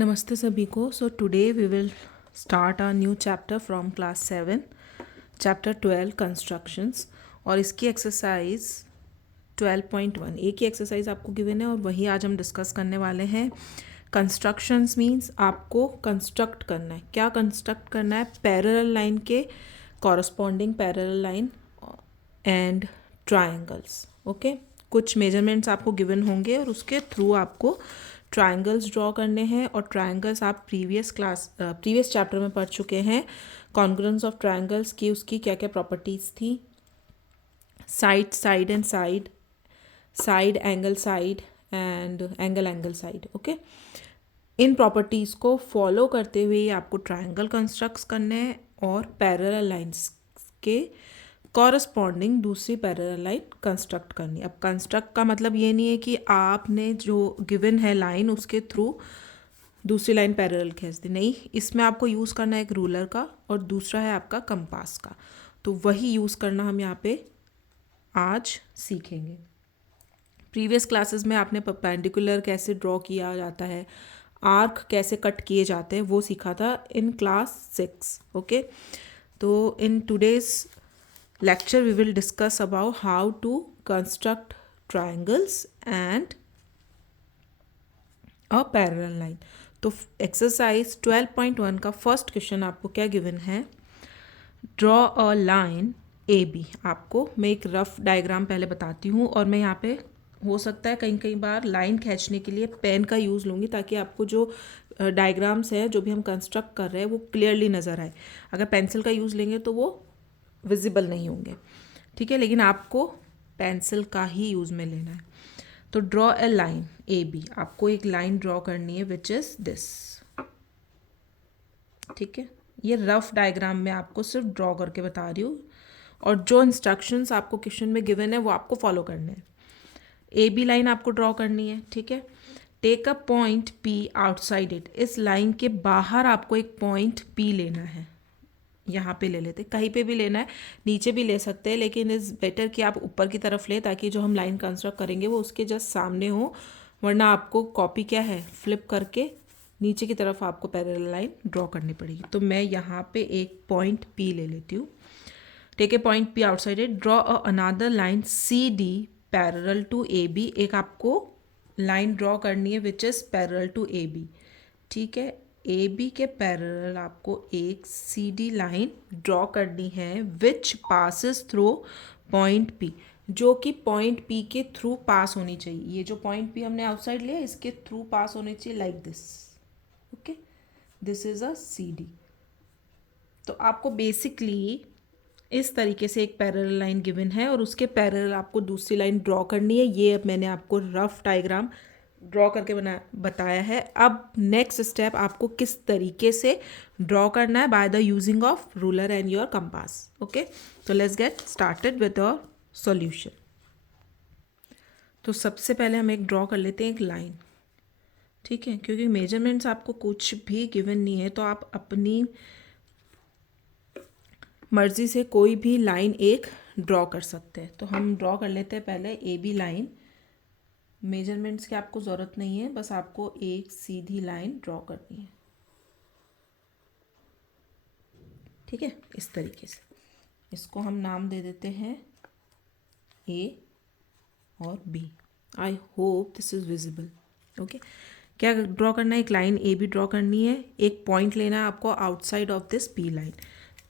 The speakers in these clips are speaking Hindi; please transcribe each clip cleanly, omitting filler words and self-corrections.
नमस्ते सभी को। So today we will start a new chapter from class 7, chapter 12 constructions. और इसकी एक्सरसाइज 12.1 एक ही एक्सरसाइज आपको गिवन है और वही आज हम डिस्कस करने वाले हैं। कंस्ट्रक्शंस मीन्स आपको कंस्ट्रक्ट करना है। क्या कंस्ट्रक्ट करना है? पैरेलल लाइन के corresponding parallel line and triangles. Okay, कुछ मेजरमेंट्स आपको गिवन होंगे और उसके थ्रू आपको ट्रायंगल्स ड्रॉ करने हैं। और ट्रायंगल्स आप प्रीवियस चैप्टर में पढ़ चुके हैं। कॉन्ग्रुएंस ऑफ ट्रायंगल्स की उसकी क्या क्या प्रॉपर्टीज़ थी? Side side and side, side angle side and angle angle side. Okay, in properties को फॉलो करते हुए आपको ट्रायंगल कंस्ट्रक्ट करने हैं और पैरेलल लाइंस के कॉरस्पॉन्डिंग दूसरी पैरेलल लाइन कंस्ट्रक्ट करनी। अब कंस्ट्रक्ट का मतलब ये नहीं है कि आपने जो गिवन है लाइन उसके थ्रू दूसरी लाइन पैरेलल खींच दी, नहीं। इसमें आपको यूज़ करना है एक रूलर का और दूसरा है आपका कंपास का। तो वही यूज़ करना हम यहाँ पे आज सीखेंगे। प्रीवियस क्लासेस में आपने परपेंडिकुलर कैसे ड्रॉ किया जाता है, आर्क कैसे कट किए जाते हैं, वो सीखा था इन क्लास 6। ओके, तो in today's lecture we will discuss about how to construct triangles and a parallel line। तो एक्सरसाइज 12.1 का फर्स्ट क्वेश्चन आपको क्या गिवन है? Draw a line A B. आपको मैं एक रफ डायग्राम पहले बताती हूँ और मैं यहाँ पे हो सकता है कई बार लाइन खींचने के लिए पेन का यूज़ लूँगी ताकि आपको जो डायग्राम्स है जो भी हम कंस्ट्रक्ट कर रहे हैं वो क्लियरली नज़र आए। अगर पेंसिल का यूज़ लेंगे तो वो विजिबल नहीं होंगे, ठीक है। लेकिन आपको पेंसिल का ही यूज़ में लेना है। तो draw a line A B, आपको एक लाइन ड्रॉ करनी है विच इज़ दिस, ठीक है। ये रफ डायग्राम में आपको सिर्फ ड्रॉ करके बता रही हूँ और जो इंस्ट्रक्शंस आपको क्वेश्चन में गिवन है वो आपको फॉलो करने हैं। ए बी लाइन आपको ड्रॉ करनी है, ठीक है। Take a point P outside it. इस लाइन के बाहर आपको एक पॉइंट पी लेना है। यहाँ पे ले लेते, कहीं पे भी लेना है, नीचे भी ले सकते हैं, लेकिन इज़ बेटर कि आप ऊपर की तरफ ले ताकि जो हम लाइन कंस्ट्रक्ट करेंगे वो उसके जस्ट सामने हो। वरना आपको कॉपी क्या है, फ्लिप करके नीचे की तरफ आपको पैरेलल लाइन ड्रॉ करनी पड़ेगी। तो मैं यहाँ पे एक पॉइंट पी ले लेती हूँ। Take a point P outside it, draw a another line C D parallel to A B. एक आपको लाइन ड्रॉ करनी है which is parallel to A B, ठीक है। ए बी के पैरेलल आपको एक सी डी लाइन ड्रॉ करनी है which passes through point P, जो कि पॉइंट पी के थ्रू पास होनी चाहिए। ये जो पॉइंट पी हमने आउटसाइड लिया इसके थ्रू पास होनी चाहिए, like this. Okay, this is a C D. तो आपको बेसिकली इस तरीके से एक पैरेलल लाइन गिवन है और उसके पैरेलल आपको दूसरी लाइन ड्रॉ करनी है। ये अब मैंने आपको रफ डायग्राम ड्रॉ करके बताया है। अब नेक्स्ट स्टेप आपको किस तरीके से ड्रॉ करना है, by the using of ruler and your compass. Okay, तो let's get started with a solution. तो सबसे पहले हम एक ड्रॉ कर लेते हैं एक लाइन, ठीक है। क्योंकि मेजरमेंट्स आपको कुछ भी गिवन नहीं है तो आप अपनी मर्ज़ी से कोई भी लाइन एक ड्रॉ कर सकते हैं। तो हम ड्रॉ कर लेते हैं पहले ए बी लाइन। मेजरमेंट्स की आपको ज़रूरत नहीं है, बस आपको एक सीधी लाइन ड्रॉ करनी है, ठीक है। इस तरीके से इसको हम नाम दे देते हैं ए और B. I hope this is visible. Okay, क्या ड्रॉ करना है? एक लाइन ए बी ड्रॉ करनी है। एक पॉइंट लेना है आपको outside of this P line.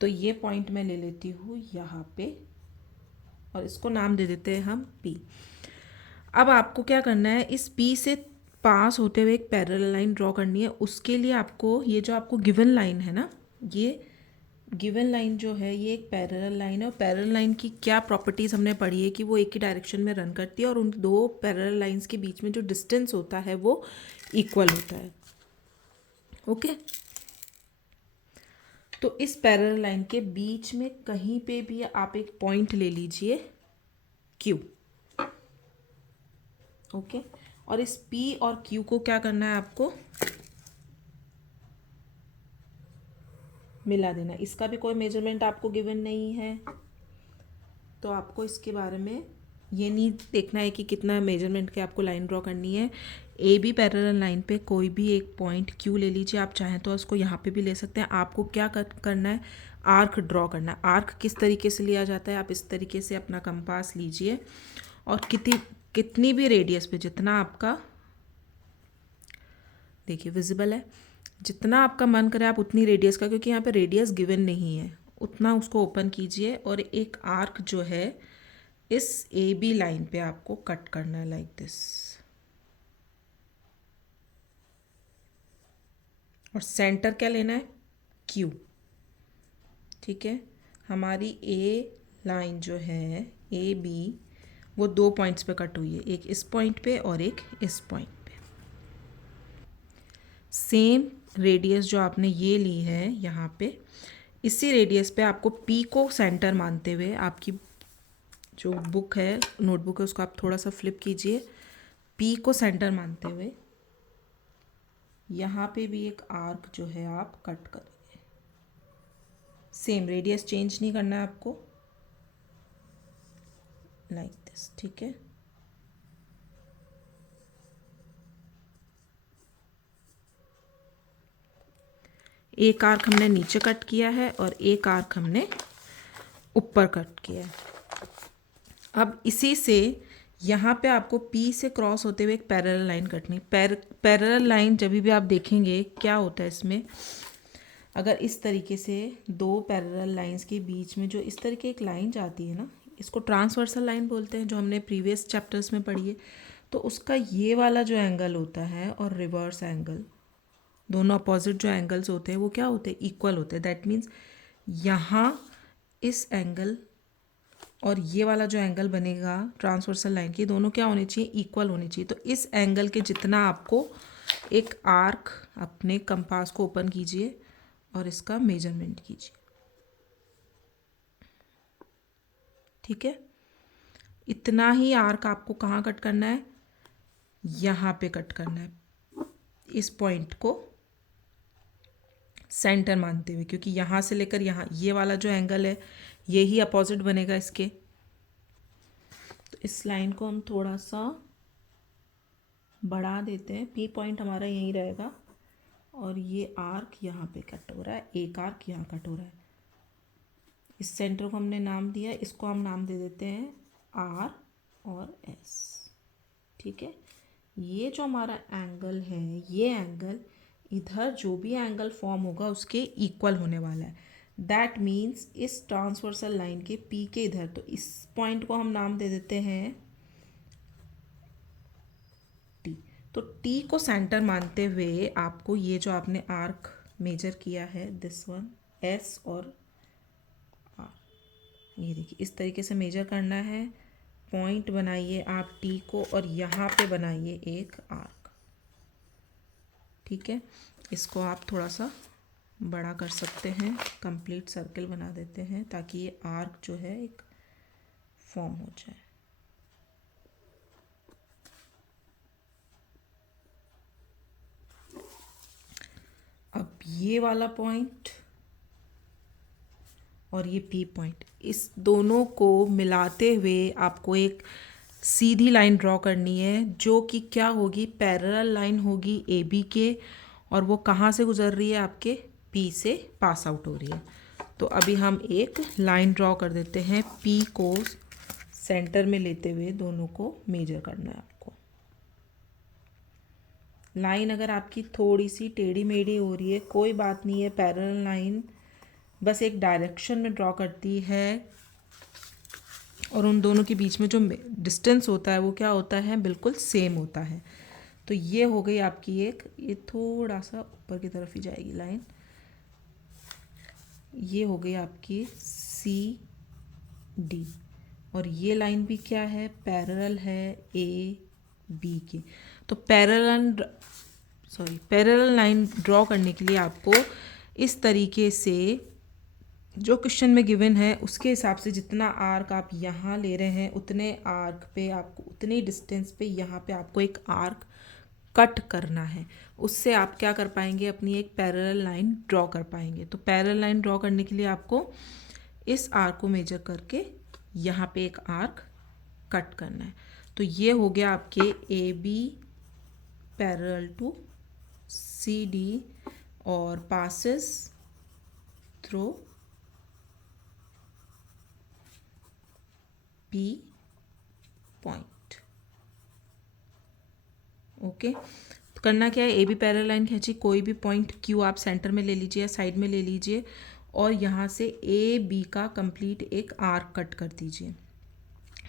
तो ये पॉइंट मैं ले लेती हूँ यहाँ पे और इसको नाम दे देते हैं हम पी। अब आपको क्या करना है, इस पी से पास होते हुए एक पैरेलल लाइन ड्रॉ करनी है। उसके लिए आपको ये जो आपको गिवन लाइन है ना, ये गिवन लाइन जो है ये एक पैरेलल लाइन है। और पैरेलल लाइन की क्या प्रॉपर्टीज़ हमने पढ़ी है कि वो एक ही डायरेक्शन में रन करती है और उन दो पैरेलल लाइंस के बीच में जो डिस्टेंस होता है वो इक्वल होता है। ओके, तो इस पैरेलल लाइन के बीच में कहीं पे भी आप एक पॉइंट ले लीजिए Q। ओके, और इस P और Q को क्या करना है, आपको मिला देना। इसका भी कोई मेजरमेंट आपको गिवन नहीं है तो आपको इसके बारे में ये नहीं देखना है कि कितना मेजरमेंट के आपको लाइन ड्रॉ करनी है। ए बी पैरेलल लाइन पे कोई भी एक पॉइंट क्यू ले लीजिए, आप चाहें तो उसको यहाँ पे भी ले सकते हैं। आपको क्या करना है, आर्क ड्रॉ करना है। आर्क किस तरीके से लिया जाता है, आप इस तरीके से अपना कंपास लीजिए और कितनी भी रेडियस पे, जितना आपका देखिए विजिबल है, जितना आपका मन करे आप उतनी रेडियस का, क्योंकि यहाँ पे रेडियस गिवन नहीं है, उतना उसको ओपन कीजिए और एक आर्क जो है इस ए बी लाइन पे आपको कट करना है लाइक दिस। और सेंटर क्या लेना है, क्यू। ठीक है, हमारी ए लाइन जो है ए बी वो 2 पॉइंट्स पे कट हुई है, एक इस पॉइंट पे और एक इस पॉइंट पे। सेम रेडियस जो आपने ये ली है यहाँ पे, इसी रेडियस पे आपको पी को सेंटर मानते हुए, आपकी जो बुक है, नोटबुक है, उसको आप थोड़ा सा फ्लिप कीजिए, पी को सेंटर मानते हुए यहाँ पे भी एक आर्क जो है आप कट करेंगे। सेम रेडियस चेंज नहीं करना है आपको, लाइक दिस। ठीक है, एक आर्क हमने नीचे कट किया है और एक आर्क हमने ऊपर कट किया है। अब इसी से यहाँ पे आपको P से क्रॉस होते हुए एक parallel line Katni. Parallel line जब भी आप देखेंगे क्या होता है इसमें, अगर इस तरीके से दो पैरेलल लाइंस के बीच में जो इस तरीके एक लाइन जाती है ना, इसको ट्रांसवर्सल लाइन बोलते हैं, जो हमने प्रीवियस चैप्टर्स में पढ़ी है। तो उसका ये वाला जो एंगल होता है और रिवर्स एंगल, दोनों अपोजिट जो एंगल्स होते हैं वो क्या होते हैं, इक्वल होते हैं। दैट मीन्स यहाँ इस एंगल और ये वाला जो एंगल बनेगा ट्रांसवर्सल लाइन की, दोनों क्या होने चाहिए, इक्वल होने चाहिए। तो इस एंगल के जितना आपको एक आर्क, अपने कंपास को ओपन कीजिए और इसका मेजरमेंट कीजिए। ठीक है, इतना ही आर्क आपको कहाँ कट करना है, यहाँ पे कट करना है, इस पॉइंट को सेंटर मानते हुए, क्योंकि यहाँ से लेकर यहाँ ये वाला जो एंगल है ये ही अपोजिट बनेगा इसके। तो इस लाइन को हम थोड़ा सा बढ़ा देते हैं, पी पॉइंट हमारा यहीं रहेगा और ये आर्क यहाँ पे कट हो रहा है, एक आर्क यहाँ कट हो रहा है। इस सेंटर को हमने नाम दिया, इसको हम नाम दे देते हैं आर और एस। ठीक है, ये जो हमारा एंगल है, ये एंगल इधर जो भी एंगल फॉर्म होगा उसके इक्वल होने वाला है। दैट मीन्स इस ट्रांसवर्सल लाइन के पी के इधर, तो इस पॉइंट को हम नाम दे देते हैं टी। तो टी को सेंटर मानते हुए आपको ये जो आपने आर्क मेजर किया है, दिस वन, एस और आर, ये देखिए इस तरीके से मेजर करना है। पॉइंट बनाइए आप टी को और यहाँ पे बनाइए एक आर्क। ठीक है, इसको आप थोड़ा सा बड़ा कर सकते हैं, कंप्लीट सर्कल बना देते हैं ताकि ये आर्क जो है एक फॉर्म हो जाए। अब ये वाला पॉइंट और ये पी पॉइंट, इस दोनों को मिलाते हुए आपको एक सीधी लाइन ड्रॉ करनी है, जो कि क्या होगी, पैरेलल लाइन होगी ए बी के, और वो कहाँ से गुजर रही है, आपके पी से पास आउट हो रही है। तो अभी हम एक लाइन ड्रॉ कर देते हैं, पी को सेंटर में लेते हुए दोनों को मेजर करना है आपको। लाइन अगर आपकी थोड़ी सी टेढ़ी मेढ़ी हो रही है कोई बात नहीं है, पैरेलल लाइन बस एक डायरेक्शन में ड्रॉ करती है और उन दोनों के बीच में जो डिस्टेंस होता है वो क्या होता है, बिल्कुल सेम होता है। तो ये हो गई आपकी एक, ये थोड़ा सा ऊपर की तरफ ही जाएगी लाइन, ये हो गई आपकी सी डी, और ये लाइन भी क्या है, पैरेलल है ए बी के। तो पैरेलल लाइन ड्रॉ करने के लिए आपको इस तरीके से, जो क्वेश्चन में गिवन है उसके हिसाब से जितना आर्क आप यहाँ ले रहे हैं उतने आर्क पे आपको, उतने डिस्टेंस पे यहाँ पे आपको एक आर्क कट करना है। उससे आप क्या कर पाएंगे, अपनी एक पैरेलल लाइन ड्रॉ कर पाएंगे। तो पैरेलल लाइन ड्रॉ करने के लिए आपको इस आर्क को मेजर करके यहाँ पे एक आर्क कट करना है। तो ये हो गया आपके A B parallel to C D और passes through P point. Okay, तो करना क्या है, ए बी पैरेलल लाइन खींची, कोई भी पॉइंट क्यू आप सेंटर में ले लीजिए या साइड में ले लीजिए और यहाँ से ए बी का कंप्लीट एक आर्क कट कर दीजिए।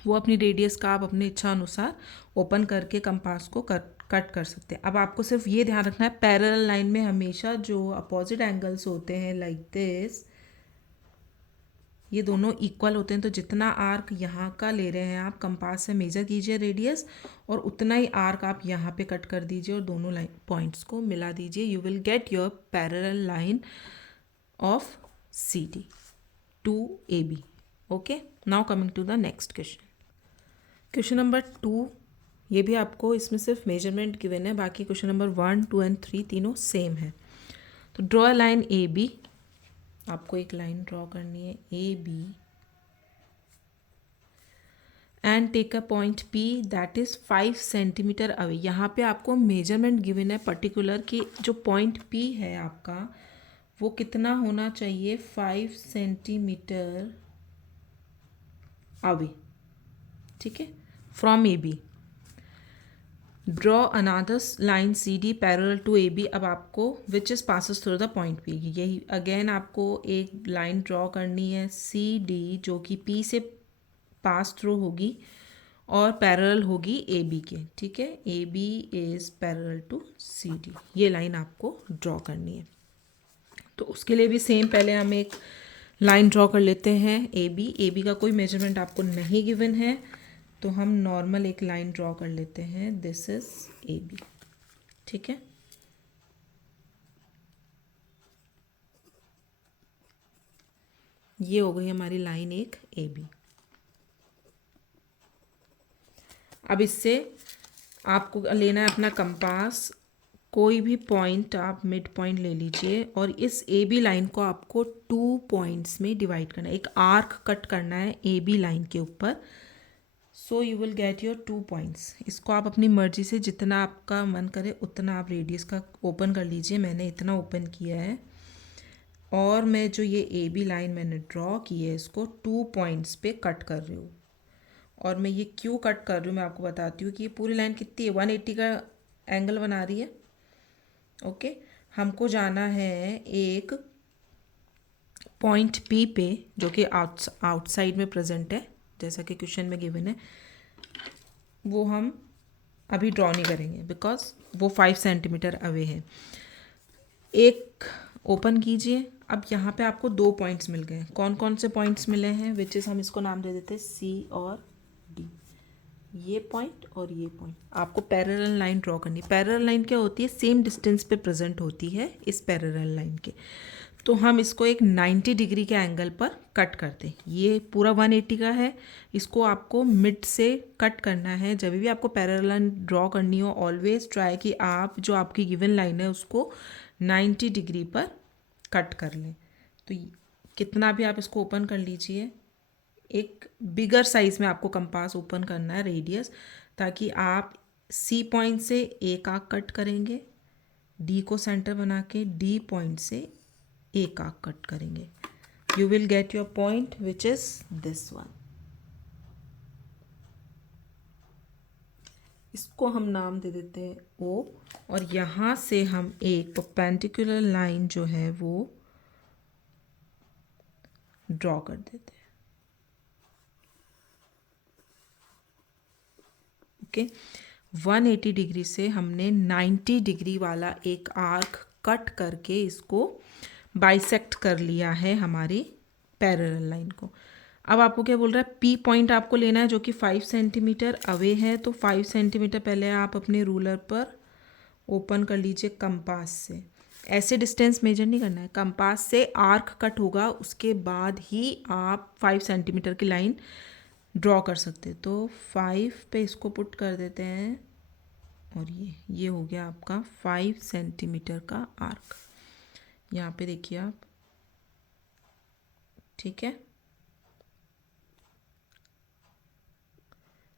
वो अपनी रेडियस का आप अपनी इच्छा अनुसार ओपन करके कंपास को कट कर सकते हैं। अब आपको सिर्फ ये ध्यान रखना है, पैरेलल लाइन में हमेशा जो अपोजिट एंगल्स होते हैं लाइक दिस, ये दोनों इक्वल होते हैं। तो जितना आर्क यहाँ का ले रहे हैं आप कंपास से मेजर कीजिए रेडियस, और उतना ही आर्क आप यहाँ पे कट कर दीजिए और दोनों लाइन पॉइंट्स को मिला दीजिए। You will get your parallel line of C D to A B. Okay, now coming to the next question. Question number 2, ये भी आपको इसमें सिर्फ मेजरमेंट गिवन है, बाकी क्वेश्चन नंबर 1, 2 एंड 3 तीनों सेम है। तो draw a line A B, आपको एक लाइन ड्रॉ करनी है A B and take a point P that is 5 centimetre away. यहाँ पे आपको मेजरमेंट गिवन है पर्टिकुलर कि जो पॉइंट पी है आपका वो कितना होना चाहिए, 5 सेंटीमीटर अवे, ठीक है, from A B. Draw another line C D parallel to A B. अब आपको which is passes through the point P, यही अगेन आपको एक लाइन ड्रॉ करनी है सी डी जो कि पी से पास थ्रू होगी और पैरेलल होगी ए बी के, ठीक है। A B is parallel to C D, ये लाइन आपको ड्रॉ करनी है। तो उसके लिए भी सेम, पहले हम एक लाइन ड्रॉ कर लेते हैं ए बी का कोई मेजरमेंट आपको नहीं गिवन है, तो हम नॉर्मल एक लाइन ड्रॉ कर लेते हैं, दिस इज ए बी, ठीक है। ये हो गई हमारी लाइन एक ए बी। अब इससे आपको लेना है अपना कंपास, कोई भी पॉइंट आप मिड पॉइंट ले लीजिए और इस ए बी लाइन को आपको 2 पॉइंट्स में डिवाइड करना है, एक आर्क कट करना है ए बी लाइन के ऊपर। So you will get your 2 points. इसको आप अपनी मर्जी से जितना आपका मन करे उतना आप रेडियस का ओपन कर लीजिए, मैंने इतना ओपन किया है। और मैं जो ये ए बी लाइन मैंने ड्रॉ की है इसको 2 पॉइंट्स पे कट कर रही हूँ। और मैं ये क्यों कट कर रही हूँ मैं आपको बताती हूँ कि ये पूरी लाइन कितनी है, 180 का एंगल बना रही है। ओके, हमको जाना है एक पॉइंट पी पे जो कि आउटसाइड में प्रेजेंट है, जैसा कि क्वेश्चन में गिवन है। वो हम अभी ड्रॉ नहीं करेंगे बिकॉज वो 5 सेंटीमीटर अवे है। एक ओपन कीजिए। अब यहाँ पे आपको 2 पॉइंट्स मिल गए। कौन कौन से पॉइंट्स मिले हैं, विच इज़ हम इसको नाम दे देते हैं सी और डी। ये पॉइंट और ये पॉइंट आपको पैरेलल लाइन ड्रॉ करनी। पैरेलल लाइन क्या होती है, सेम डिस्टेंस पे प्रेजेंट होती है इस पैरेलल लाइन के। तो हम इसको एक 90 डिग्री के एंगल पर कट करते हैं। ये पूरा 180 का है, इसको आपको मिड से कट करना है। जब भी आपको पैरेलल लाइन ड्रॉ करनी हो ऑलवेज ट्राई कि आप जो आपकी गिवन लाइन है उसको 90 डिग्री पर कट कर लें। तो कितना भी आप इसको ओपन कर लीजिए, एक बिगर साइज में आपको कंपास ओपन करना है रेडियस, ताकि आप सी पॉइंट से एक आर्क कट करेंगे, डी को सेंटर बना के डी पॉइंट से एक आर्क कट करेंगे। You will get your point which is this one. इसको हम नाम दे देते हैं ओ, और यहाँ से हम एक परपेंडिकुलर लाइन जो है वो ड्रॉ कर देते हैं। ओके, 180 डिग्री से हमने 90 डिग्री वाला एक आर्क कट करके इसको बाइसेक्ट कर लिया है हमारी पैरेलल लाइन को। अब आपको क्या बोल रहा है, पी पॉइंट आपको लेना है जो कि 5 सेंटीमीटर अवे है। तो 5 सेंटीमीटर पहले आप अपने रूलर पर ओपन कर लीजिए कंपास से। ऐसे डिस्टेंस मेजर नहीं करना है, कंपास से आर्क कट होगा उसके बाद ही आप 5 सेंटीमीटर की लाइन ड्रॉ कर सकते हैं। तो 5 पे इसको पुट कर देते हैं और ये हो गया आपका 5 सेंटीमीटर का आर्क। यहाँ पे देखिए आप, ठीक है।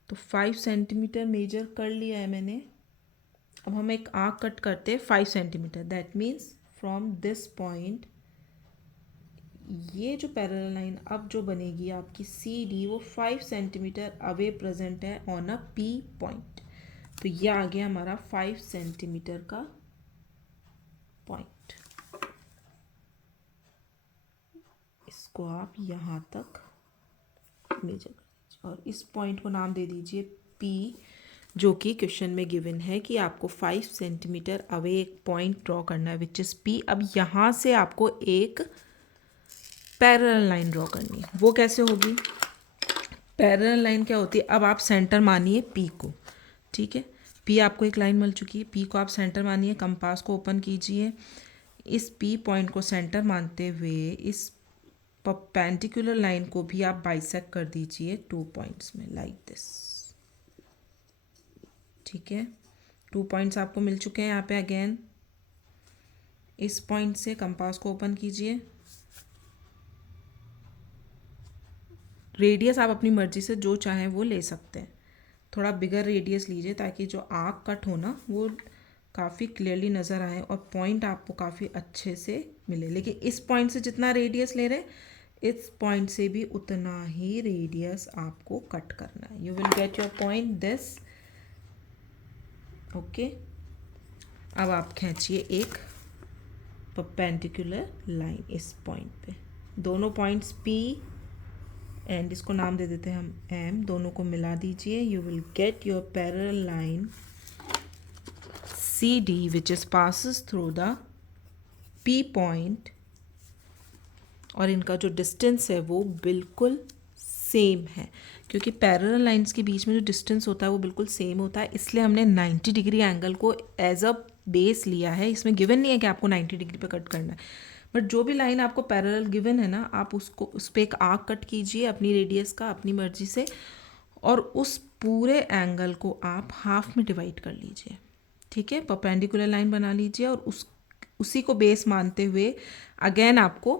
तो 5 सेंटीमीटर मेजर कर लिया है मैंने। अब हम एक आर्क कट करते हैं 5 centimetre, that means from this point ये जो पैरेलल लाइन अब जो बनेगी आपकी सी डी वो 5 सेंटीमीटर अवे प्रेजेंट है ऑन अ पी पॉइंट। तो ये आ गया हमारा 5 सेंटीमीटर का पॉइंट। इसको आप यहाँ तक मेजर कर दीजिए और इस पॉइंट को नाम दे दीजिए पी, जो कि क्वेश्चन में गिवन है कि आपको 5 सेंटीमीटर अवे एक पॉइंट ड्रॉ करना है विच इज़ पी। अब यहाँ से आपको एक पैरेलल लाइन ड्रॉ करनी है। वो कैसे होगी? पैरेलल लाइन क्या होती है? अब आप सेंटर मानिए पी को, ठीक है, पी आपको एक लाइन मिल चुकी है, पी को आप सेंटर मानिए, कंपास को ओपन कीजिए, इस पी पॉइंट को सेंटर मानते हुए इस परपेंडिकुलर लाइन को भी आप बाइसेक्ट कर दीजिए 2 पॉइंट्स में लाइक दिस, ठीक है। 2 पॉइंट्स आपको मिल चुके हैं यहाँ पे। अगेन इस पॉइंट से कंपास को ओपन कीजिए, रेडियस आप अपनी मर्जी से जो चाहें वो ले सकते हैं, थोड़ा बिगर रेडियस लीजिए ताकि जो आर्क कट हो ना वो काफ़ी क्लियरली नज़र आए और पॉइंट आपको काफ़ी अच्छे से मिले। लेकिन इस पॉइंट से जितना रेडियस ले रहे हैं इस पॉइंट से भी उतना ही रेडियस आपको कट करना है। You will get your point this, okay. अब आप खींचिए एक परपेंडिकुलर लाइन इस पॉइंट पे, दोनों पॉइंट्स पी एंड इसको नाम दे देते हैं हम एम, दोनों को मिला दीजिए। You will get your parallel line C D which is passes through the P point, और इनका जो डिस्टेंस है वो बिल्कुल सेम है, क्योंकि पैरेलल लाइंस के बीच में जो डिस्टेंस होता है वो बिल्कुल सेम होता है, इसलिए हमने 90 डिग्री एंगल को एज अ बेस लिया है। इसमें गिवन नहीं है कि आपको 90 डिग्री पे कट करना है, बट जो भी लाइन आपको पैरेलल गिवन है ना, आप उसको उस पर एक आर्क कट कीजिए अपनी रेडियस का, अपनी मर्जी से, और उस पूरे एंगल को आप हाफ में डिवाइड कर लीजिए, ठीक है। परपेंडिकुलर लाइन बना लीजिए और उसी को बेस मानते हुए अगेन आपको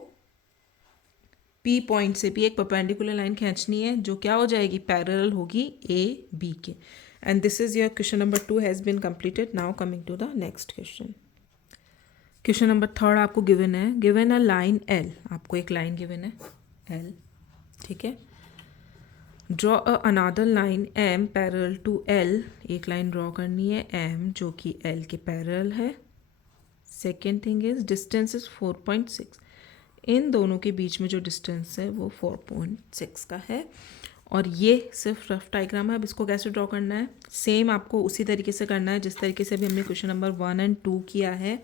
पी पॉइंट से भी एक परपेंडिकुलर लाइन खींचनी है जो क्या हो जाएगी, पैरेलल होगी ए बी के। And this is your question number 2 has been completed. Now coming to the next question. Question number 3 आपको गिवन है, गिवन अ लाइन एल, आपको एक लाइन गिवन है एल, ठीक है। Draw a another line M parallel to L, एक लाइन ड्रॉ करनी है एम जो कि एल के पैरेलल है। Second thing is distance is 4.6, इन दोनों के बीच में जो डिस्टेंस है वो 4.6 का है। और ये सिर्फ रफ डायग्राम है। अब इसको कैसे ड्रॉ करना है, सेम आपको उसी तरीके से करना है जिस तरीके से भी हमने क्वेश्चन नंबर 1 एंड 2 किया है।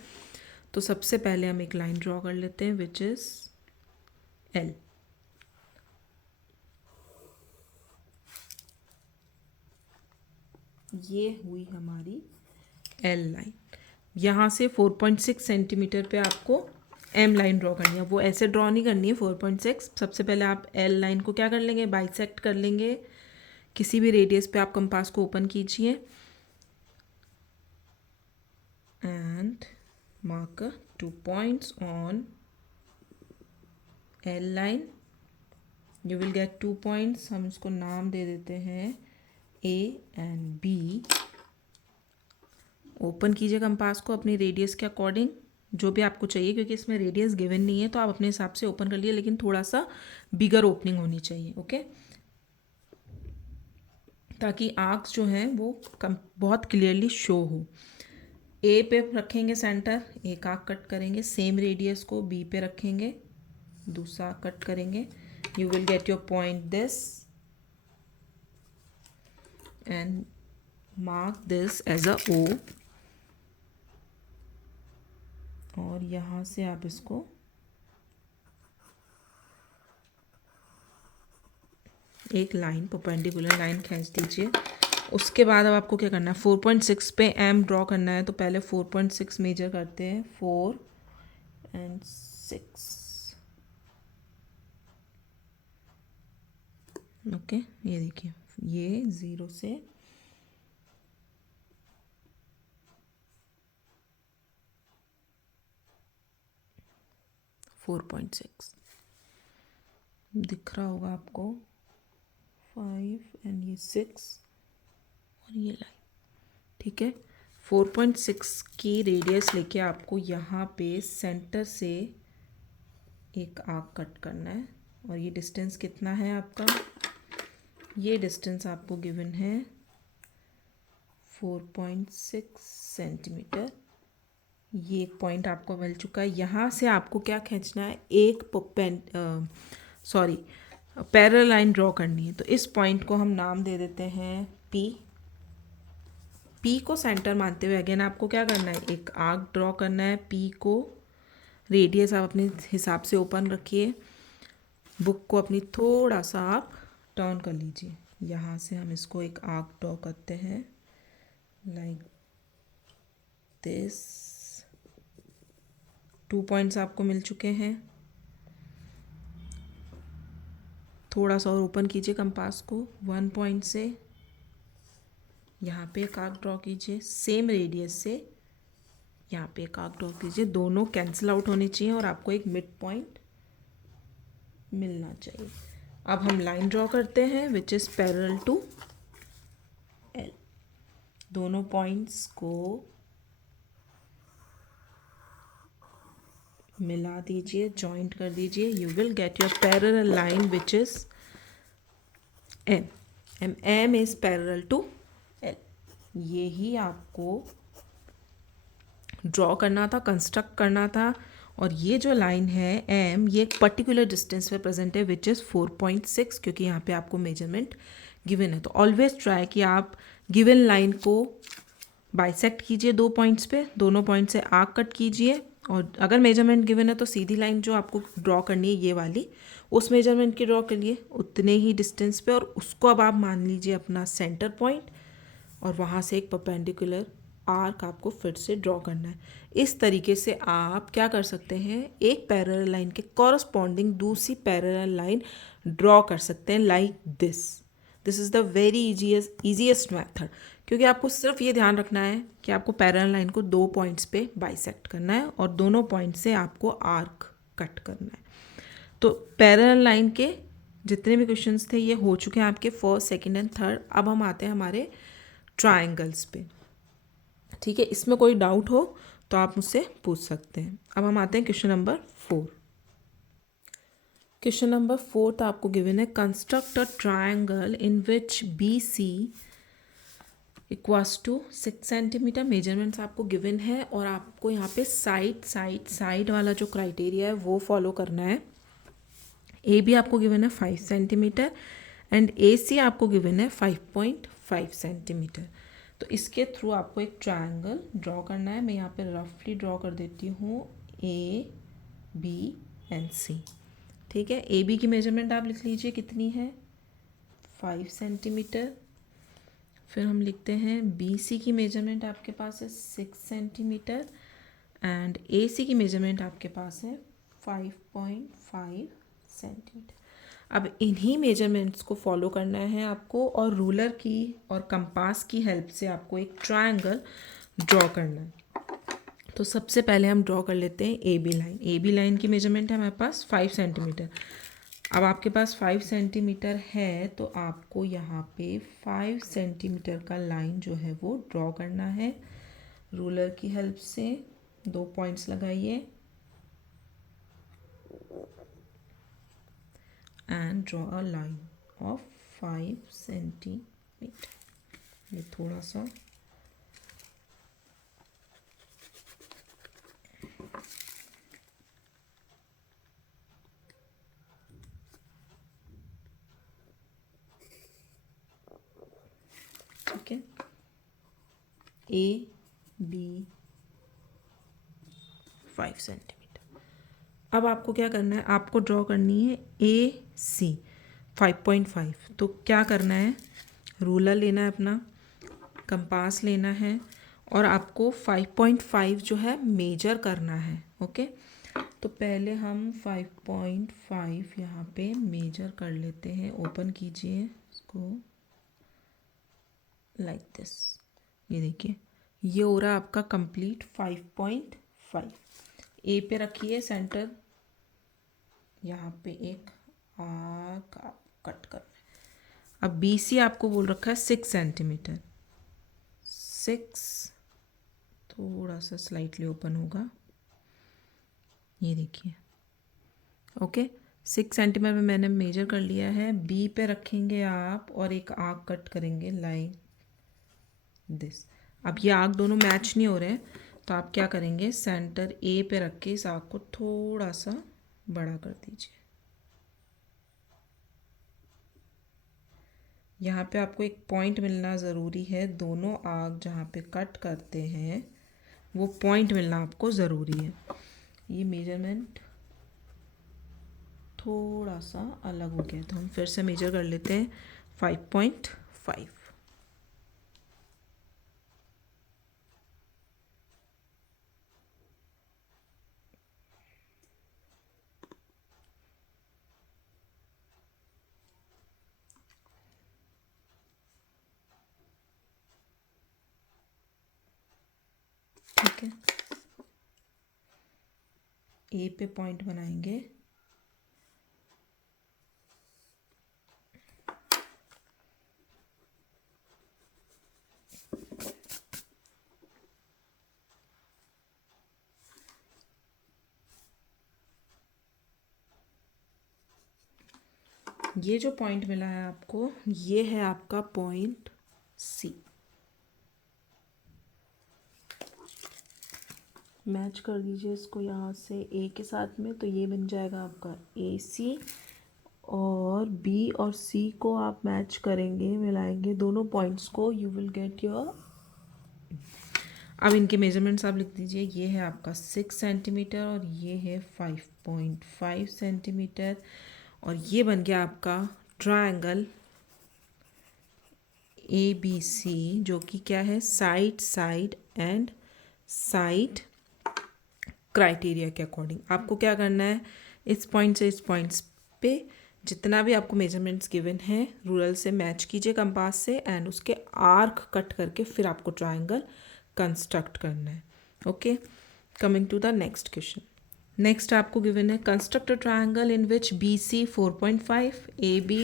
तो सबसे पहले हम एक लाइन ड्रॉ कर लेते हैं विच इज़ एल। ये हुई हमारी एल लाइन। यहाँ से 4.6 सेंटीमीटर पे आपको एम लाइन ड्रॉ करनी है। वो ऐसे ड्रॉ नहीं करनी है 4.6, सबसे पहले आप एल लाइन को क्या कर लेंगे, बाइसेक्ट कर लेंगे। किसी भी रेडियस पे आप कंपास को ओपन कीजिए and mark 2 points on L line. You will gate 2 points, हम इसको नाम दे देते हैं ए एंड बी। ओपन कीजिए कंपास को अपनी रेडियस के अकॉर्डिंग जो भी आपको चाहिए, क्योंकि इसमें रेडियस गिवन नहीं है तो आप अपने हिसाब से ओपन कर लिए, लेकिन थोड़ा सा बिगर ओपनिंग होनी चाहिए, ओके, ताकि आर्क्स जो हैं वो बहुत क्लियरली शो हो। ए पे रखेंगे सेंटर, एक आर्क कट करेंगे, सेम रेडियस को बी पे रखेंगे, दूसरा कट करेंगे। You will get your point this and mark this as a O, और यहाँ से आप इसको एक लाइन परपेंडिकुलर लाइन खींच दीजिए। उसके बाद अब आपको क्या करना है, 4.6 पे एम ड्रॉ करना है, तो पहले 4.6 मेजर करते हैं, 4 एंड 6, ओके। ये देखिए ये 0 से 4.6 दिख रहा होगा आपको, 5 एंड ये 6 और ये लाइन, ठीक है। 4.6 की रेडियस लेके आपको यहाँ पे सेंटर से एक आर्क कट करना है। और ये डिस्टेंस कितना है आपका? ये डिस्टेंस आपको गिवन है 4.6 सेंटीमीटर। ये एक पॉइंट आपको मिल चुका है। यहाँ से आपको क्या खींचना है? एक पैरेलल लाइन ड्रॉ करनी है। तो इस पॉइंट को हम नाम दे देते हैं पी। पी को सेंटर मानते हुए अगेन आपको क्या करना है? एक आर्क ड्रॉ करना है। पी को रेडियस आप अपने हिसाब से ओपन रखिए। बुक को अपनी थोड़ा सा आप टर्न कर लीजिए। यहाँ से हम इसको एक आर्क ड्रॉ करते हैं लाइक दिस। 2 पॉइंट्स आपको मिल चुके हैं। थोड़ा सा और ओपन कीजिए कंपास को। 1 पॉइंट से यहाँ पे एक आर्क ड्रॉ कीजिए। सेम रेडियस से यहाँ पे एक आर्क ड्रॉ कीजिए। दोनों कैंसिल आउट होने चाहिए और आपको एक मिड पॉइंट मिलना चाहिए। अब हम लाइन ड्रॉ करते हैं which is parallel to L. दोनों पॉइंट्स को मिला दीजिए, जॉइंट कर दीजिए। You will get your parallel line which is M. M is parallel to L. ये ही आपको ड्रॉ करना था, कंस्ट्रक्ट करना था। और ये जो लाइन है एम, ये एक पर्टिकुलर डिस्टेंस पे प्रेजेंट है विच इज़ 4.6, क्योंकि यहाँ पे आपको मेजरमेंट गिवन है। तो ऑलवेज ट्राई कि आप गिवन लाइन को बाइसेक्ट कीजिए 2 पॉइंट्स पे, दोनों पॉइंट से आर्क कट कीजिए। और अगर मेजरमेंट गिवन है तो सीधी लाइन जो आपको ड्रॉ करनी है ये वाली, उस मेजरमेंट की ड्रॉ करिए उतने ही डिस्टेंस पे। और उसको अब आप मान लीजिए अपना सेंटर पॉइंट, और वहाँ से एक परपेंडिकुलर आर्क आपको फिर से ड्रॉ करना है। इस तरीके से आप क्या कर सकते हैं? एक पैरेलल लाइन के कॉरस्पॉन्डिंग दूसरी पैरेलल लाइन ड्रॉ कर सकते हैं like this. This is the very easiest method, क्योंकि आपको सिर्फ ये ध्यान रखना है कि आपको पैरेलल लाइन को 2 पॉइंट्स पे बाइसेक्ट करना है और दोनों पॉइंट से आपको आर्क कट करना है। तो पैरेलल लाइन के जितने भी क्वेश्चंस थे ये हो चुके हैं आपके फर्स्ट, सेकंड एंड थर्ड। अब हम आते हैं हमारे ट्रायंगल्स पे। ठीक है, इसमें कोई डाउट हो तो आप मुझसे पूछ सकते हैं। अब हम आते हैं क्वेश्चन नंबर 4। क्वेश्चन नंबर 4 तो आपको गिवन है construct a triangle in which B C equals to 6 centimetre. Measurements आपको गिवन है और आपको यहाँ पे साइड वाला जो क्राइटेरिया है वो फॉलो करना है। ए बी आपको गिवन है 5 सेंटीमीटर एंड ए सी आपको गिवन है 5.5 सेंटीमीटर। तो इसके थ्रू आपको एक ट्रायंगल ड्रॉ करना है। मैं यहाँ पे रफली ड्रॉ कर देती हूँ ए बी एंड सी। ठीक है, ए बी की मेजरमेंट आप लिख लीजिए कितनी है? 5 सेंटीमीटर। फिर हम लिखते हैं बी सी की मेजरमेंट आपके पास है 6 सेंटीमीटर एंड ए सी की मेजरमेंट आपके पास है 5.5 सेंटीमीटर। अब इन्हीं मेजरमेंट्स को फॉलो करना है आपको और रूलर की और कंपास की हेल्प से आपको एक ट्रायंगल ड्रॉ करना है। तो सबसे पहले हम ड्रॉ कर लेते हैं A B line. A B line की मेजरमेंट है हमारे पास 5 सेंटीमीटर। अब आपके पास 5 सेंटीमीटर है तो आपको यहाँ पे 5 सेंटीमीटर का लाइन जो है वो ड्रॉ करना है रूलर की हेल्प से। 2 पॉइंट्स लगाइए and draw a line of 5 centimetre. ये थोड़ा सा ठीक है। A B 5 centimetre. अब आपको क्या करना है? आपको ड्रॉ करनी है ए सी 5.5। तो क्या करना है? रूलर लेना है अपना, कंपास लेना है और आपको 5.5 जो है मेजर करना है। ओके, तो पहले हम 5.5 यहाँ पे मेजर कर लेते हैं। ओपन कीजिए इसको लाइक दिस। ये देखिए ये हो रहा है आपका कंप्लीट 5.5। ए पे रखिए सेंटर, यहाँ पे एक आर्क कट करना है। अब बी सी आपको बोल रखा है 6 सेंटीमीटर। 6 थोड़ा सा स्लाइटली ओपन होगा, ये देखिए। ओके, 6 सेंटीमीटर में मैंने मेजर कर लिया है। बी पे रखेंगे आप और एक आर्क कट करेंगे लाइक दिस। अब ये आर्क दोनों मैच नहीं हो रहे हैं, तो आप क्या करेंगे, सेंटर ए पे रख के इस आर्क को थोड़ा सा बड़ा कर दीजिए। यहाँ पे आपको एक पॉइंट मिलना ज़रूरी है, दोनों आर्क जहाँ पे कट करते हैं वो पॉइंट मिलना आपको ज़रूरी है। ये मेजरमेंट थोड़ा सा अलग हो गया, तो हम फिर से मेजर कर लेते हैं 5.5। ठीक है, ए पे पॉइंट बनाएंगे। ये जो पॉइंट मिला है आपको, ये है आपका पॉइंट सी। मैच कर दीजिए इसको यहाँ से ए के साथ में, तो ये बन जाएगा आपका ए सी। और बी और सी को आप मैच करेंगे, मिलाएंगे दोनों पॉइंट्स को, यू विल गेट योर। अब इनके मेजरमेंट्स आप लिख दीजिए। ये है आपका 6 सेंटीमीटर और ये है 5.5 सेंटीमीटर। और ये बन गया आपका ट्रायंगल ए बी सी, जो कि क्या है, side side and side criteria के अकॉर्डिंग। आपको क्या करना है, इस पॉइंट से इस पॉइंट्स पे जितना भी आपको मेजरमेंट्स गिवन है रूलर से मैच कीजिए कंपास से, एंड उसके आर्क कट करके फिर आपको ट्रायंगल कंस्ट्रक्ट करना है। Okay, coming to the next question. Next आपको गिवन है, construct a triangle in which B C 4.5, A B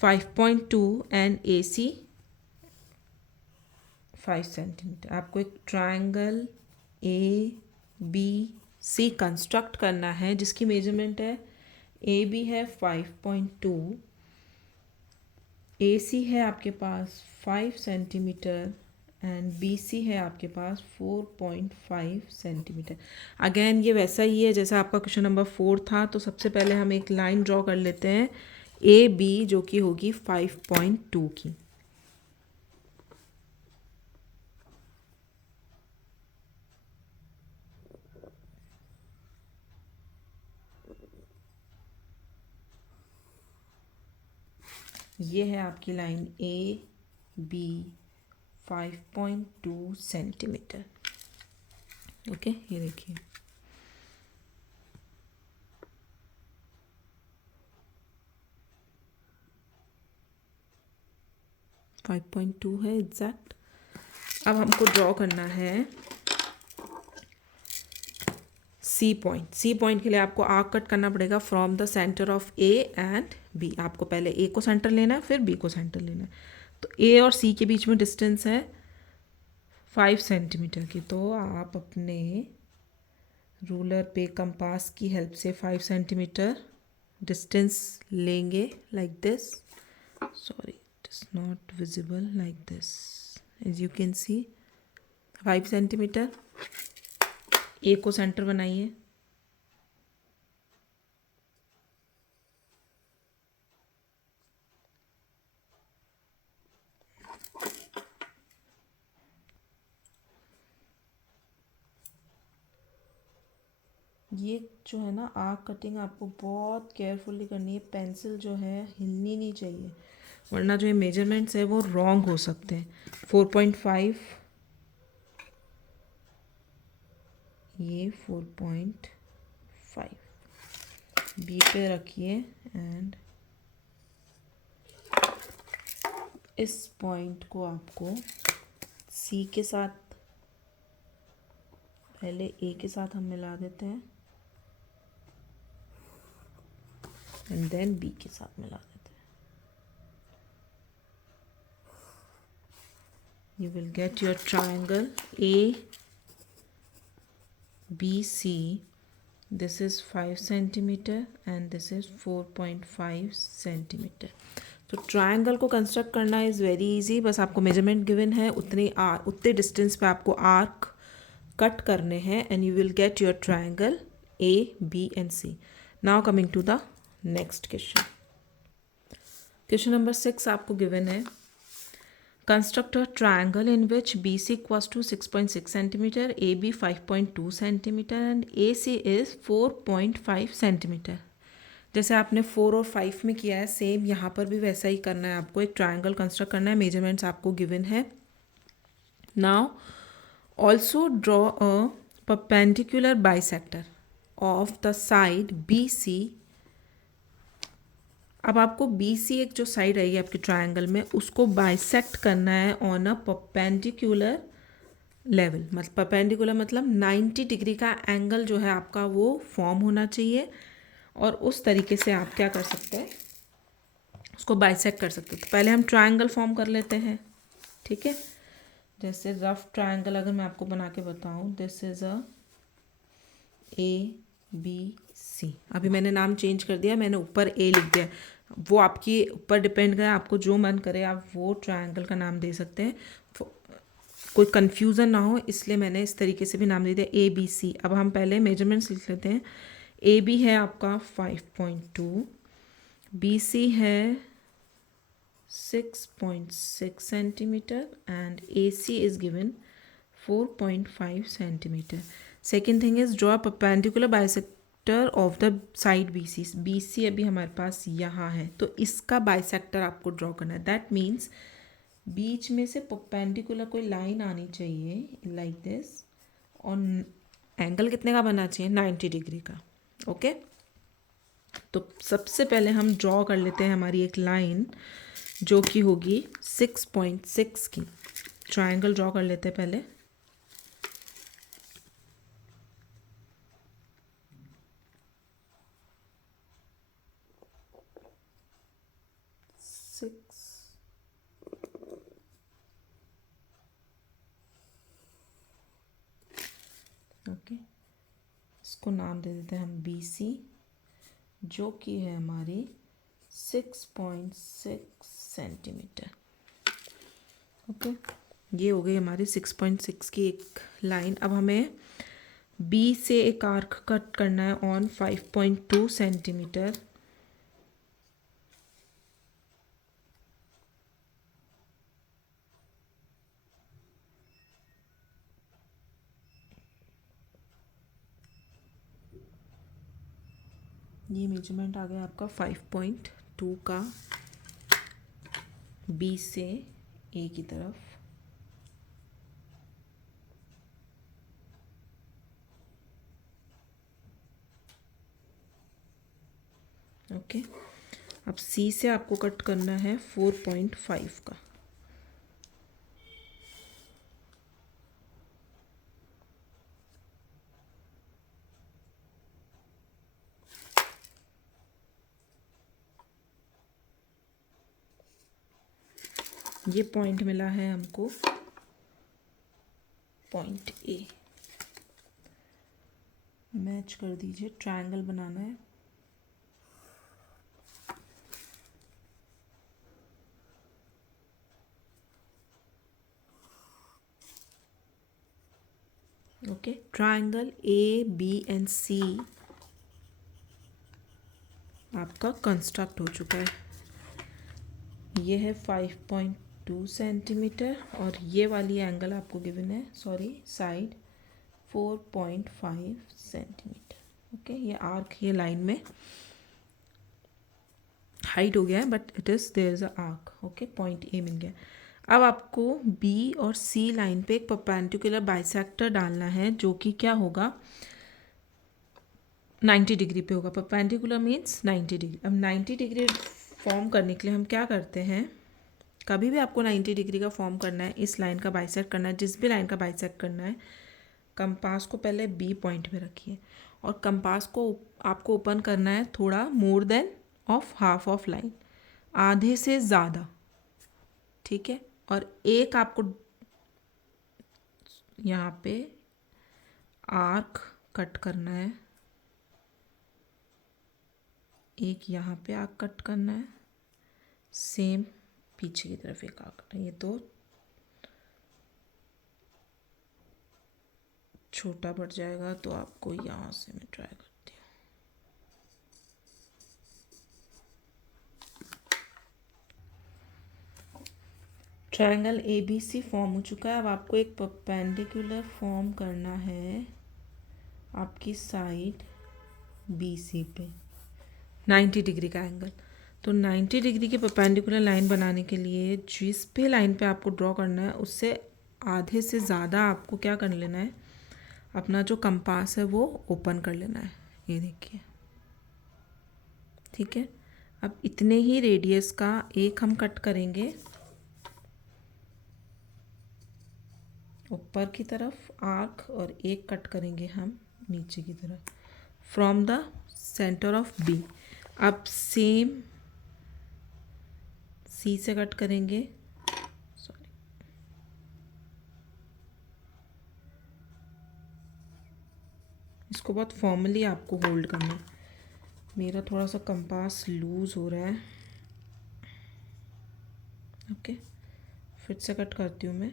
5.2 and A C 5 centimetre. आपको एक triangle A B C construct करना है जिसकी मेजरमेंट है, ए बी है 5.2, ए सी है आपके पास 5 सेंटीमीटर एंड बी सी है आपके पास 4.5 सेंटीमीटर। अगेन ये वैसा ही है जैसा आपका क्वेश्चन नंबर 4 था। तो सबसे पहले हम एक लाइन ड्रॉ कर लेते हैं ए बी, जो कि होगी 5.2 की। ये है आपकी line A B 5.2 centimetre. Okay, ये देखिए, फाइव पॉइंट टू है एग्जैक्ट। अब हमको ड्रॉ करना है सी पॉइंट। सी पॉइंट के लिए आपको आर्क कट करना पड़ेगा from the centre of A and B. आपको पहले ए को सेंटर लेना है, फिर बी को सेंटर लेना है। तो ए और सी के बीच में डिस्टेंस है 5 सेंटीमीटर की। तो आप अपने रूलर पे कंपास की हेल्प से 5 सेंटीमीटर डिस्टेंस लेंगे like this. Sorry, it is not visible like this, as you can see 5 centimetre. A को सेंटर बनाइए, ये जो है ना आर्क कटिंग आपको बहुत केयरफुली करनी है। पेंसिल जो है हिलनी नहीं चाहिए, वरना जो ये मेजरमेंट्स है वो रॉन्ग हो सकते हैं। 4.5, ये 4.5 बी पे रखिए एंड इस पॉइंट को आपको सी के साथ, पहले ए के साथ हम मिला देते हैं एंड देन बी के साथ मिला देते हैं। you will get your triangle ABC. This is 5 centimeter and this is 4.5 centimeter. तो ट्राइंगल को कंस्ट्रक्ट करना इज़ वेरी इजी. बस आपको मेजरमेंट गिवन है, उतने डिस्टेंस पे आपको आर्क कट करने हैं and you will get your triangle A, B and C. Now coming to the next question. Question number 6 आपको गिवन है. Construct a triangle in which BC equals to 6.6 centimetre, AB 5.2 centimetre and AC is 4.5 centimetre. जैसे आपने 4 और 5 में किया है, सेम यहाँ पर भी वैसा ही करना है. आपको एक ट्राइंगल कंस्ट्रक्ट करना है. मेजरमेंट्स आपको गिवन है. Now also draw a perpendicular bisector of the side BC. अब आपको BC एक जो साइड रहेगी आपके ट्राइंगल में, उसको बाइसेक्ट करना है ऑन अ परपेंडिकुलर लेवल. मतलब परपेंडिकुलर मतलब 90 डिग्री का एंगल जो है आपका वो फॉर्म होना चाहिए. और उस तरीके से आप क्या कर सकते हैं, उसको बाइसेक्ट कर सकते हैं. तो पहले हम ट्राइंगल फॉर्म कर लेते हैं. ठीक है, जैसे रफ ट्राइंगल अगर मैं आपको बना के बताऊं, दिस इज़ अ ABC. अभी मैंने नाम चेंज कर दिया, मैंने ऊपर A लिख दिया. वो आपकी ऊपर डिपेंड करे, आपको जो मन करे आप वो ट्राइंगल का नाम दे सकते हैं. कोई कन्फ्यूज़न ना हो इसलिए मैंने इस तरीके से भी नाम दे दिया ABC. अब हम पहले मेजरमेंट्स लिख लेते हैं. AB है आपका 5.2, BC है 6.6 centimetre and AC is given 4.5 centimetre. Second thing is draw perpendicular bisector of the side BC. BC अभी हमारे पास यहाँ है, तो इसका बाइसेक्टर आपको ड्रॉ करना है. दैट मीन्स बीच में से परपेंडिकुलर कोई लाइन आनी चाहिए लाइक दिस. और एंगल कितने का बनना चाहिए, 90 डिग्री का. ओके, तो सबसे पहले हम ड्रॉ कर लेते हैं हमारी एक लाइन जो कि होगी 6.6 की. ट्राइंगल ड्रॉ कर लेते हैं पहले. ओके, इसको नाम दे देते हैं हम BC, जो कि है हमारी 6.6 सेंटीमीटर. ओके, ये हो गई हमारी 6.6 की एक लाइन. अब हमें B से एक आर्क कट करना है ऑन 5.2 सेंटीमीटर. ये मेजरमेंट आ गया आपका 5.2 का B से A की तरफ. ओके, अब C से आपको कट करना है 4.5 का. ये पॉइंट मिला है हमको, पॉइंट A. मैच कर दीजिए, ट्रायंगल बनाना है. Okay, triangle A, B and C आपका कंस्ट्रक्ट हो चुका है. ये है 5.2 सेंटीमीटर और ये वाली एंगल आपको गिवन है, सॉरी साइड 4.5 सेंटीमीटर. ओके, ये आर्क ये लाइन में हाइट हो गया है but it is there is a arc. Okay, point A मिल गया. अब आपको B और C लाइन पे एक परपेंडिकुलर बाइसेक्टर डालना है जो कि क्या होगा, 90 डिग्री पे होगा. Perpendicular means 90 degree. अब 90 डिग्री फॉर्म करने के लिए हम क्या करते हैं, कभी भी आपको 90 डिग्री का फॉर्म करना है, इस लाइन का बाइसेक्ट करना है, जिस भी लाइन का बाइसेक्ट करना है, कंपास को पहले B पॉइंट पे रखिए और कंपास को आपको ओपन करना है थोड़ा more than of half of line, आधे से ज़्यादा. ठीक है, और एक आपको यहाँ पे आर्क कट करना है, एक यहाँ पे आर्क कट करना है, सेम पीछे की तरफ एक आर्क कट। ये तो छोटा पड़ जाएगा, तो आपको यहाँ से मैं ट्राई करती हूँ। ट्रायंगल ABC फॉर्म हो चुका है। अब आपको एक परपेंडिकुलर फॉर्म करना है आपकी साइड BC पे 90 डिग्री का एंगल। तो 90 डिग्री की परपेंडिकुलर लाइन बनाने के लिए जिस भी लाइन पे आपको ड्रॉ करना है उससे आधे से ज़्यादा आपको क्या कर लेना है, अपना जो कंपास है वो ओपन कर लेना है। ये देखिए, ठीक है। अब इतने ही रेडियस का एक हम कट करेंगे ऊपर की तरफ आर्क, और एक कट करेंगे हम नीचे की तरफ from the centre of B। अब सेम C से कट करेंगे, सॉरी, इसको बहुत फॉर्मली आपको होल्ड करना है। मेरा थोड़ा सा कंपास लूज हो रहा है। ओके, फिर से कट करती हूँ मैं।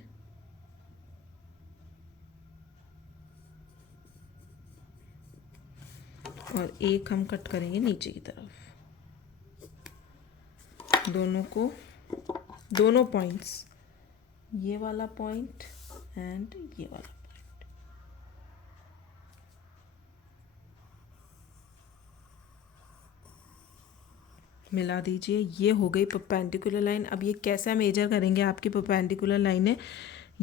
और एक हम कट करेंगे नीचे की तरफ, दोनों पॉइंट्स, ये वाला पॉइंट एंड ये वाला पॉइंट। मिला दीजिए, ये हो गई परपेंडिकुलर लाइन। अब ये कैसे मेजर करेंगे आपकी परपेंडिकुलर लाइन है।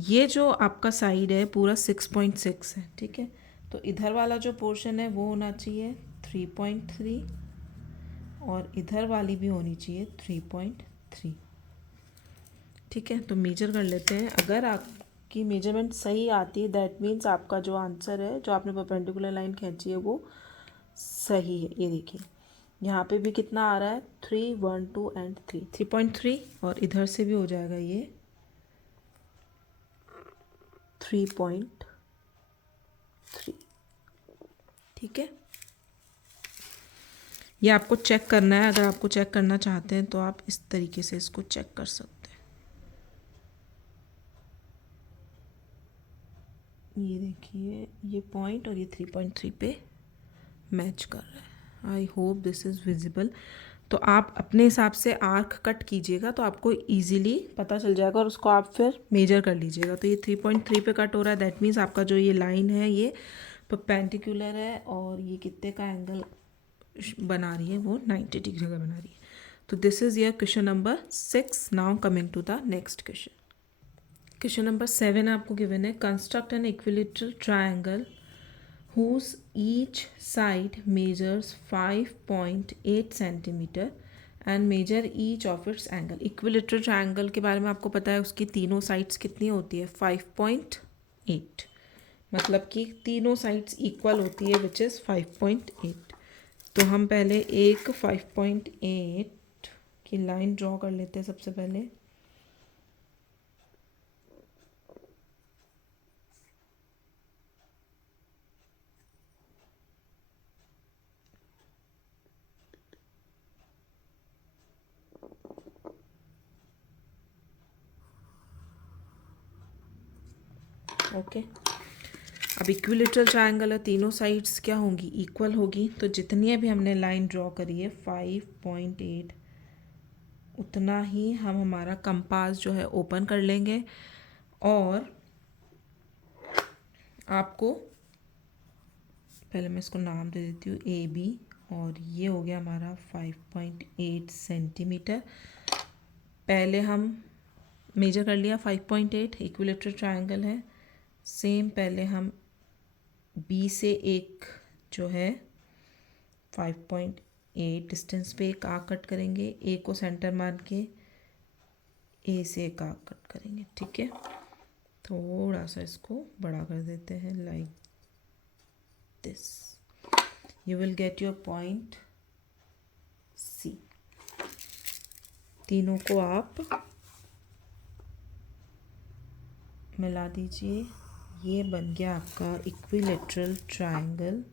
ये जो आपका साइड है पूरा 6.6 है, ठीक है। तो इधर वाला जो पोर्शन है वो होना चाहिए 3.3, और इधर वाली भी होनी चाहिए 3.3, ठीक है। तो मेजर कर लेते हैं। अगर आपकी मेजरमेंट सही आती है दैट मीन्स आपका जो आंसर है, जो आपने परपेंडिकुलर लाइन खींची है वो सही है। ये देखिए, यहाँ पे भी कितना आ रहा है, 3, 1, 2 एंड 3, 3.3, और इधर से भी हो जाएगा ये 3.3, ठीक है। ये आपको चेक करना है। अगर आपको चेक करना चाहते हैं तो आप इस तरीके से इसको चेक कर सकते हैं। ये देखिए, ये पॉइंट और ये 3.3 पे मैच कर रहा है। आई होप दिस इज़ विजिबल। तो आप अपने हिसाब से आर्क कट कीजिएगा तो आपको इजीली पता चल जाएगा, और उसको आप फिर मेजर कर लीजिएगा। तो ये 3.3 पे कट हो रहा है, दैट मीन्स आपका जो ये लाइन है ये परपेंडिकुलर है, और ये कितने का एंगल बना रही है, वो 90 डिग्री का बना रही है। तो this is your question number 6। Now coming to the next question. Question number 7 आपको गिवन है, construct an equilateral triangle whose each side measures 5.8 centimeter and measure each of its angle। Equilateral triangle के बारे में आपको पता है, उसकी तीनों साइड्स कितनी होती है, 5.8, मतलब कि तीनों साइड्स इक्वल होती है, विच इज़ 5.8। तो हम पहले एक 5.8 की लाइन ड्रॉ कर लेते हैं सबसे पहले। ओके, अब इक्विलेटरल ट्रायंगल है, तीनों साइड्स क्या होंगी, इक्वल होगी। तो जितनी अभी हमने लाइन ड्रॉ करी है 5.8, उतना ही हम हमारा कंपास जो है ओपन कर लेंगे, और आपको पहले मैं इसको नाम दे देती हूँ AB, और ये हो गया हमारा 5.8 सेंटीमीटर। पहले हम मेजर कर लिया 5.8, इक्विलेटरल ट्रायंगल है। सेम पहले हम B से एक जो है 5.8 डिस्टेंस पे एक आर्क कट करेंगे, A को सेंटर मान के A से एक आर्क कट करेंगे, ठीक है। थोड़ा सा इसको बड़ा कर देते हैं, like this. You will get your point C। तीनों को आप मिला दीजिए, ये बन गया आपका इक्विलेटरल ट्रायंगल।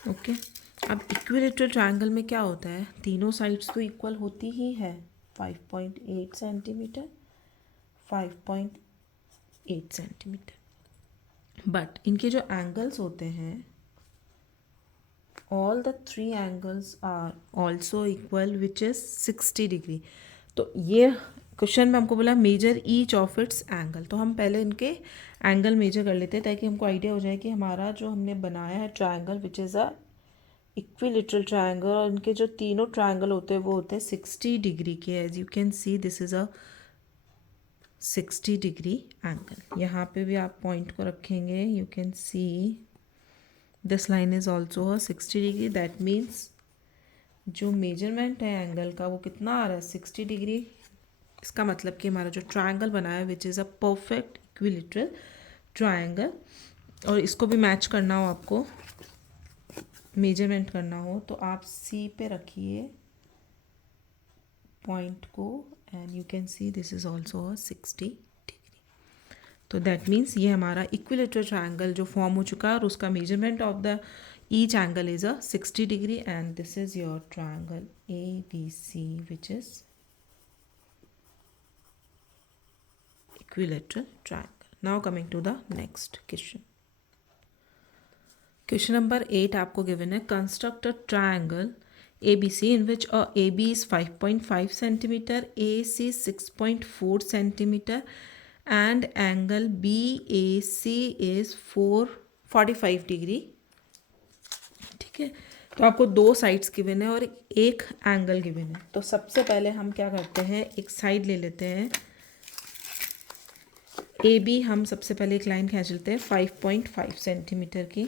ओके, अब इक्विलेटरल ट्रायंगल में क्या होता है, तीनों साइड्स तो इक्वल होती ही है, 5.8 सेंटीमीटर, 5.8 सेंटीमीटर, बट इनके जो एंगल्स होते हैं, all the three angles are also equal which is 60 degree. तो ये क्वेश्चन में हमको बोला measure each of its angle, तो हम पहले इनके एंगल मेजर कर लेते हैं ताकि हमको आइडिया हो जाए कि हमारा जो हमने बनाया है triangle which is a equilateral triangle, और इनके जो तीनों ट्रायंगल होते हैं वो होते हैं 60 डिग्री के। As you can see this is a 60 degree angle. यहाँ पे भी आप पॉइंट को रखेंगे, you can see this line is also a 60 degree. That means जो मेजरमेंट है एंगल का वो कितना आ रहा है, 60 डिग्री। इसका मतलब कि हमारा जो ट्रायंगल बना है which is a perfect equilateral triangle. और इसको भी मैच करना हो आपको, मेजरमेंट करना हो, तो आप सी पे रखिए पॉइंट को, and you can see this is also a 60 degree. तो दैट मीन्स ये हमारा इक्विलेटरल ट्रायंगल जो फॉर्म हो चुका है, और उसका measurement of the each angle is a 60 degree, and this is your triangle ABC which is equilateral triangle. Now coming to the next question. Question number 8 आपको given है, construct a triangle ABC in which a AB is 5.5 centimeter, AC 6.4 centimeter, and angle BAC is 45 degree। ठीक है, तो आपको दो साइड्स गिवन है और एक एंगल गिवन है। तो सबसे पहले हम क्या करते हैं, एक साइड ले लेते हैं ए बी। हम सबसे पहले एक लाइन खींच लेते हैं 5.5 सेंटीमीटर की।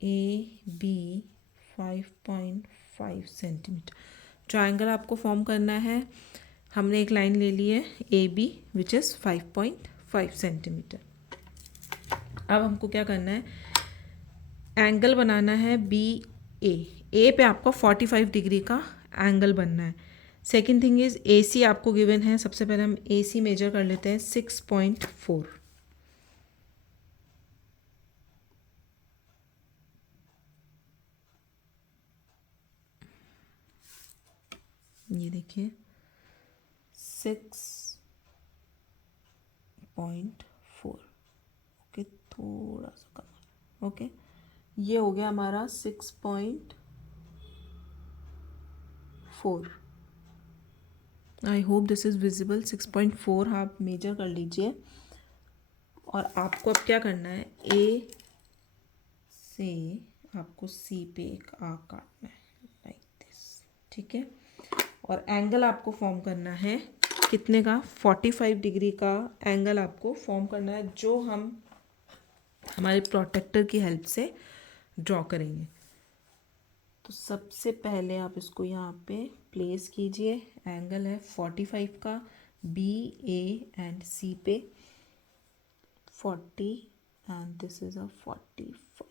ए बी 5.5 सेंटीमीटर ट्रायंगल आपको फॉर्म करना है। हमने एक लाइन ले ली है A B which is 5.5 centimetre. अब हमको क्या करना है, एंगल बनाना है बी ए पे आपको 45 डिग्री का एंगल बनना है। सेकेंड थिंग इज़ ए सी आपको गिवन है। सबसे पहले हम ए सी मेजर कर लेते हैं 6.4। ये देखिए 6.4, ओके, थोड़ा सा कम, ओके। ये हो गया हमारा 6.4। आई होप दिस इज़ विजिबल। 6.4 आप मेजर कर लीजिए, और आपको अब क्या करना है, ए से आपको सी पे एक आर्क काटना है लाइक दिस। ठीक है, और एंगल आपको फॉर्म करना है कितने का, 45 डिग्री का एंगल आपको फॉर्म करना है, जो हम हमारे प्रोटेक्टर की हेल्प से ड्रॉ करेंगे। तो सबसे पहले आप इसको यहाँ पे प्लेस कीजिए। एंगल है 45 का बी ए एंड सी पे, 40 and this is a 45।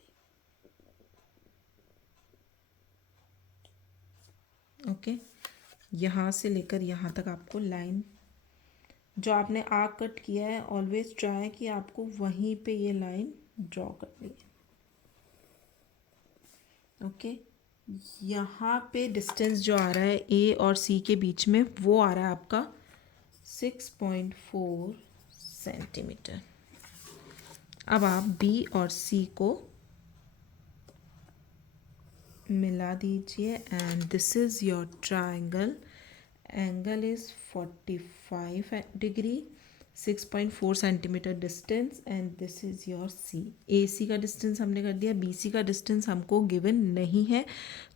Okay, यहाँ से लेकर यहाँ तक आपको लाइन जो आपने आर्क कट किया है, ऑलवेज ट्राई कि आपको वहीं पे ये लाइन ड्रॉ करनी है। ओके, यहाँ पे डिस्टेंस जो आ रहा है ए और सी के बीच में, वो आ रहा है आपका 6.4 सेंटीमीटर। अब आप बी और सी को मिला दीजिए, and this is your triangle. Angle is 45 degree, 6.4 centimetre distance, and this is your C. A C का डिस्टेंस हमने कर दिया, बी सी का डिस्टेंस हमको गिवन नहीं है।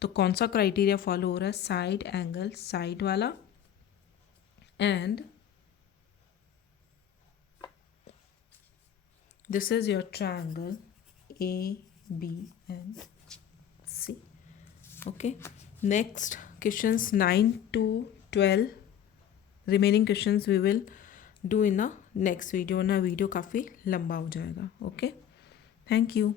तो कौन सा क्राइटेरिया फॉलो हो रहा है, साइड एंगल साइड वाला, and this is your triangle A B and C. Okay, next questions 9 to 12 remaining questions we will do in a next video, ना वीडियो काफ़ी लंबा हो जाएगा। Okay, thank you.